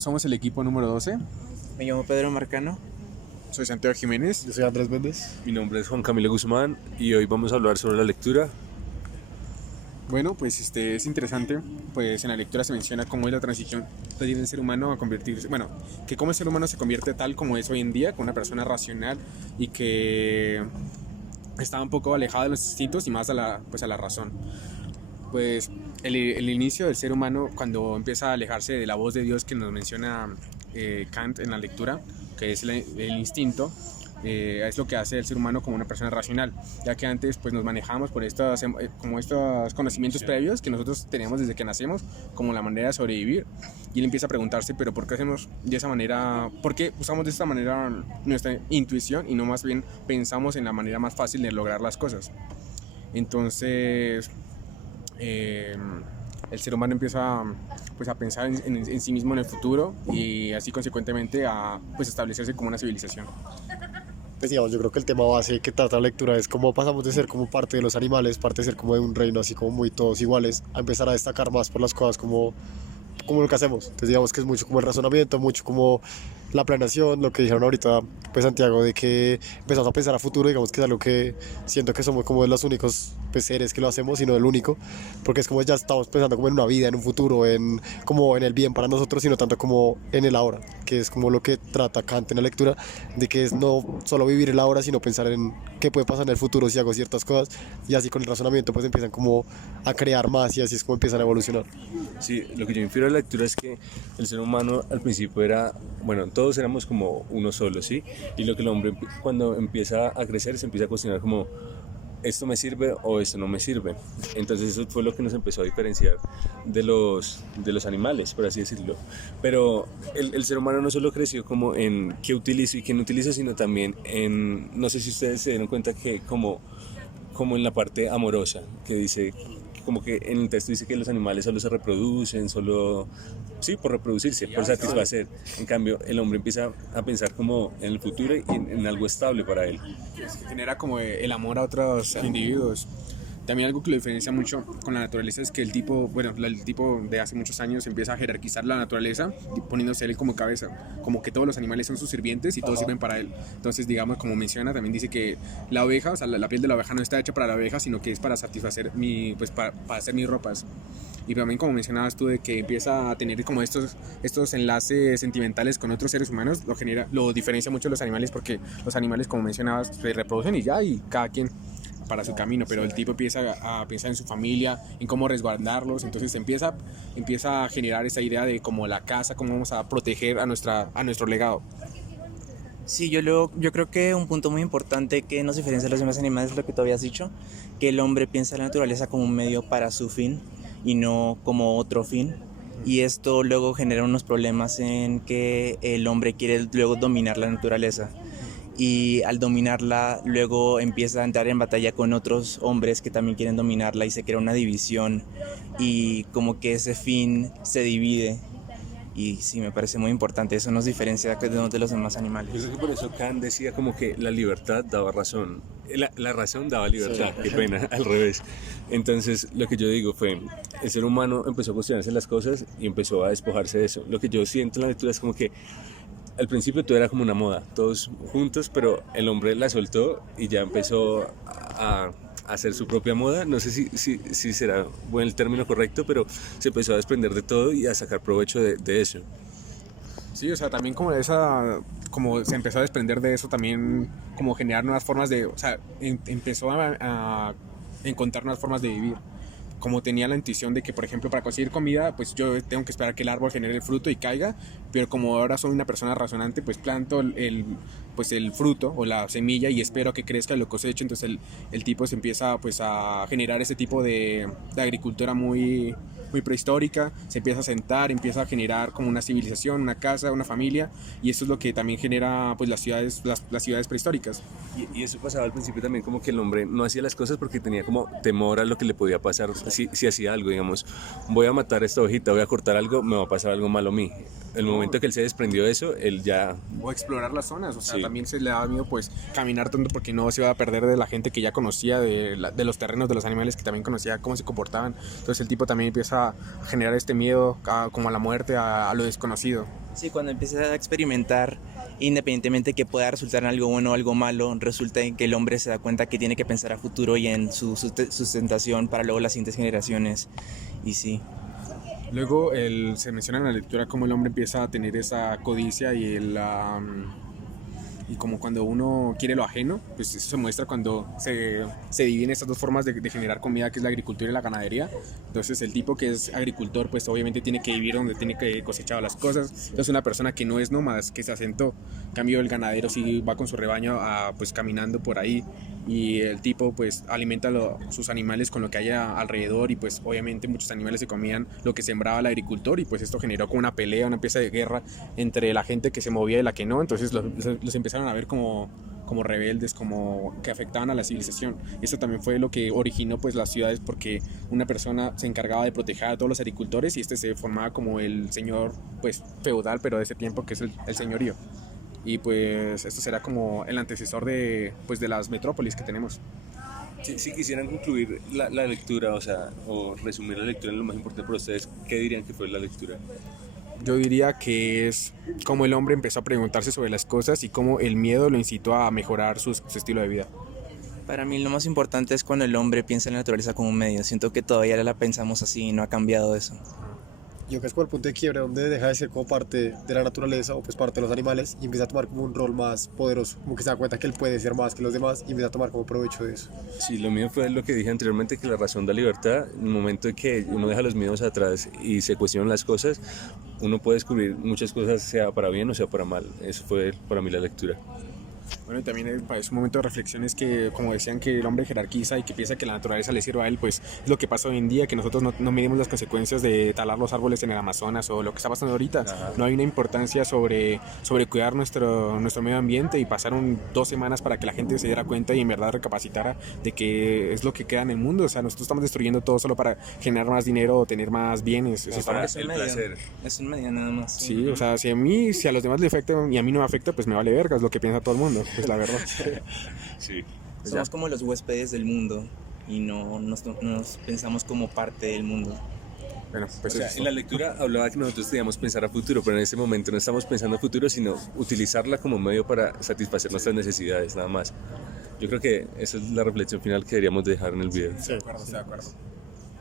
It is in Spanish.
Somos el equipo número 12. Me llamo Pedro Marcano. Soy Santiago Jiménez. Yo soy Andrés Méndez. Mi nombre es Juan Camilo Guzmán y hoy vamos a hablar sobre la lectura. Bueno, pues es interesante, pues en la lectura se menciona cómo es la transición del ser humano a convertirse, que cómo el ser humano se convierte tal como es hoy en día, con una persona racional y que está un poco alejada de los instintos y más a la razón. Pues el inicio del ser humano, cuando empieza a alejarse de la voz de Dios que nos menciona Kant en la lectura, que es el instinto, es lo que hace el ser humano como una persona racional, ya que antes pues nos manejamos por estos conocimientos previos que nosotros teníamos desde que nacemos, como la manera de sobrevivir, y él empieza a preguntarse, pero ¿por qué hacemos de esa manera? ¿Por qué usamos de esta manera nuestra intuición y no más bien pensamos en la manera más fácil de lograr las cosas? Entonces el ser humano empieza pues a pensar en sí mismo en el futuro y así consecuentemente a pues establecerse como una civilización. Pues digamos, yo creo que el tema base que trata la lectura es cómo pasamos de ser como parte de los animales, parte de ser como de un reino así como muy todos iguales, a empezar a destacar más por las cosas como lo que hacemos. Entonces digamos que es mucho como el razonamiento, mucho como la planeación, lo que dijeron ahorita pues Santiago, de que empezamos a pensar a futuro, digamos que es algo que siento que somos como de los únicos pues, seres que lo hacemos y no el único, porque es como ya estamos pensando como en una vida, en un futuro, como en el bien para nosotros, sino tanto como en el ahora, que es como lo que trata Kant en la lectura, de que es no solo vivir el ahora, sino pensar en qué puede pasar en el futuro si hago ciertas cosas, y así con el razonamiento pues empiezan como a crear más y así es como empiezan a evolucionar. Sí, lo que yo infiero de la lectura es que el ser humano al principio era, todos éramos como uno solo, ¿sí? Y lo que el hombre cuando empieza a crecer se empieza a cuestionar como, ¿esto me sirve o esto no me sirve? Entonces eso fue lo que nos empezó a diferenciar de los animales, por así decirlo. Pero el ser humano no solo creció como en qué utilizo y qué no utilizo, sino también en, no sé si ustedes se dieron cuenta que como en la parte amorosa, que dice, como que en el texto dice que los animales solo se reproducen, sí, por reproducirse, por satisfacer. En cambio, el hombre empieza a pensar como en el futuro y en algo estable para él. Es que genera como el amor a otros individuos. También algo que lo diferencia mucho con la naturaleza es que el tipo de hace muchos años empieza a jerarquizar la naturaleza poniéndose él como cabeza, como que todos los animales son sus sirvientes y todos sirven para él. Entonces, digamos, como menciona, también dice que la oveja, o sea, la piel de la oveja no está hecha para la oveja, sino que es para satisfacer para hacer mis ropas. Y también como mencionabas tú de que empieza a tener como estos enlaces sentimentales con otros seres humanos, lo diferencia mucho de los animales porque los animales, como mencionabas, se reproducen y ya, y cada quien para su camino, pero el tipo empieza a pensar en su familia, en cómo resguardarlos, entonces empieza a generar esa idea de como la casa, cómo vamos a proteger a nuestro legado. Sí, yo creo que un punto muy importante que nos diferencia de los demás animales es lo que tú habías dicho, que el hombre piensa la naturaleza como un medio para su fin y no como otro fin. Y esto luego genera unos problemas en que el hombre quiere luego dominar la naturaleza. Y al dominarla luego empieza a entrar en batalla con otros hombres que también quieren dominarla y se crea una división y como que ese fin se divide. Y sí, me parece muy importante, eso nos diferencia de los demás animales. Yo creo que por eso Kant decía como que la libertad daba razón, la razón daba libertad, sí. Qué pena, al revés. Entonces lo que yo digo fue, el ser humano empezó a cuestionarse las cosas y empezó a despojarse de eso. Lo que yo siento en la lectura es como que al principio todo era como una moda, todos juntos, pero el hombre la soltó y ya empezó a hacer su propia moda. No sé si será buen el término correcto, pero se empezó a desprender de todo y a sacar provecho de eso. Sí, o sea, también como se empezó a desprender de eso, también como generar nuevas formas empezó a encontrar nuevas formas de vivir. Como tenía la intuición de que, por ejemplo, para conseguir comida, pues yo tengo que esperar que el árbol genere el fruto y caiga, pero como ahora soy una persona razonante, pues planto el fruto o la semilla y espero a que crezca y lo cosecho. Entonces el tipo se empieza pues a generar ese tipo de agricultura muy prehistórica, se empieza a sentar, empieza a generar como una civilización, una casa, una familia, y eso es lo que también genera pues las ciudades prehistóricas. Y eso pasaba al principio también, como que el hombre no hacía las cosas porque tenía como temor a lo que le podía pasar si hacía algo, digamos, voy a matar a esta ovejita, voy a cortar algo, me va a pasar algo malo a mí. El momento que él se desprendió de eso, él ya... O explorar las zonas, o sea, sí. También se le daba miedo pues caminar tanto porque no se iba a perder de la gente que ya conocía, de los terrenos de los animales que también conocía cómo se comportaban. Entonces el tipo también empieza a generar este miedo como a la muerte, a lo desconocido. Sí, cuando empiezas a experimentar, independientemente que pueda resultar en algo bueno o algo malo, resulta en que el hombre se da cuenta que tiene que pensar a futuro y en su sustentación para luego las siguientes generaciones. Y sí. Luego se menciona en la lectura cómo el hombre empieza a tener esa codicia y como cuando uno quiere lo ajeno, pues eso se muestra cuando se dividen estas dos formas de generar comida, que es la agricultura y la ganadería. Entonces el tipo que es agricultor, pues obviamente tiene que vivir donde tiene que cosechar las cosas. Entonces una persona que no es nómada, que se asentó. En cambio el ganadero sí va con su rebaño pues caminando por ahí, y el tipo pues alimenta sus animales con lo que haya alrededor, y pues obviamente muchos animales se comían lo que sembraba el agricultor, y pues esto generó como una pelea, una pieza de guerra entre la gente que se movía y la que no. Entonces los empezaron a ver como rebeldes, como que afectaban a la civilización. Eso también fue lo que originó pues las ciudades, porque una persona se encargaba de proteger a todos los agricultores, y este se formaba como el señor pues feudal, pero de ese tiempo, que es el señorío. Y pues esto será como el antecesor de las metrópolis que tenemos. Si quisieran concluir la lectura, o sea, o resumir la lectura en lo más importante para ustedes, ¿qué dirían que fue la lectura? Yo diría que es cómo el hombre empezó a preguntarse sobre las cosas y cómo el miedo lo incitó a mejorar su estilo de vida. Para mí lo más importante es cuando el hombre piensa en la naturaleza como un medio. Siento que todavía la pensamos así y no ha cambiado eso. Yo creo que es como el punto de quiebre donde deja de ser como parte de la naturaleza o pues parte de los animales y empieza a tomar como un rol más poderoso, como que se da cuenta que él puede ser más que los demás y empieza a tomar como provecho de eso. Sí, lo mío fue lo que dije anteriormente, que la razón da libertad. En el momento en que uno deja los miedos atrás y se cuestionan las cosas, uno puede descubrir muchas cosas, sea para bien o sea para mal. Eso fue para mí la lectura. Bueno, y también es un momento de reflexión, es que, como decían, que el hombre jerarquiza y que piensa que la naturaleza le sirve a él, pues es lo que pasa hoy en día, que nosotros no medimos las consecuencias de talar los árboles en el Amazonas o lo que está pasando ahorita. Ajá. No hay una importancia sobre cuidar nuestro medio ambiente, y pasaron 2 semanas para que la gente se diera cuenta y en verdad recapacitara de que es lo que queda en el mundo. O sea, nosotros estamos destruyendo todo solo para generar más dinero o tener más bienes. Eso Para Es un el medio. placer. Es un medio nada más. Sí, o sea, si a los demás le afecta y a mí no me afecta, pues me vale verga, es lo que piensa todo el mundo, es la verdad. Sí. Somos como los huéspedes del mundo y no nos pensamos como parte del mundo. Bueno, pues O sea, eso. en la lectura hablaba que nosotros debíamos pensar a futuro, pero en este momento no estamos pensando a futuro, sino utilizarla como medio para satisfacer nuestras necesidades, nada más. Yo creo que esa es la reflexión final que deberíamos dejar en el video. Sí, de acuerdo, estoy de acuerdo.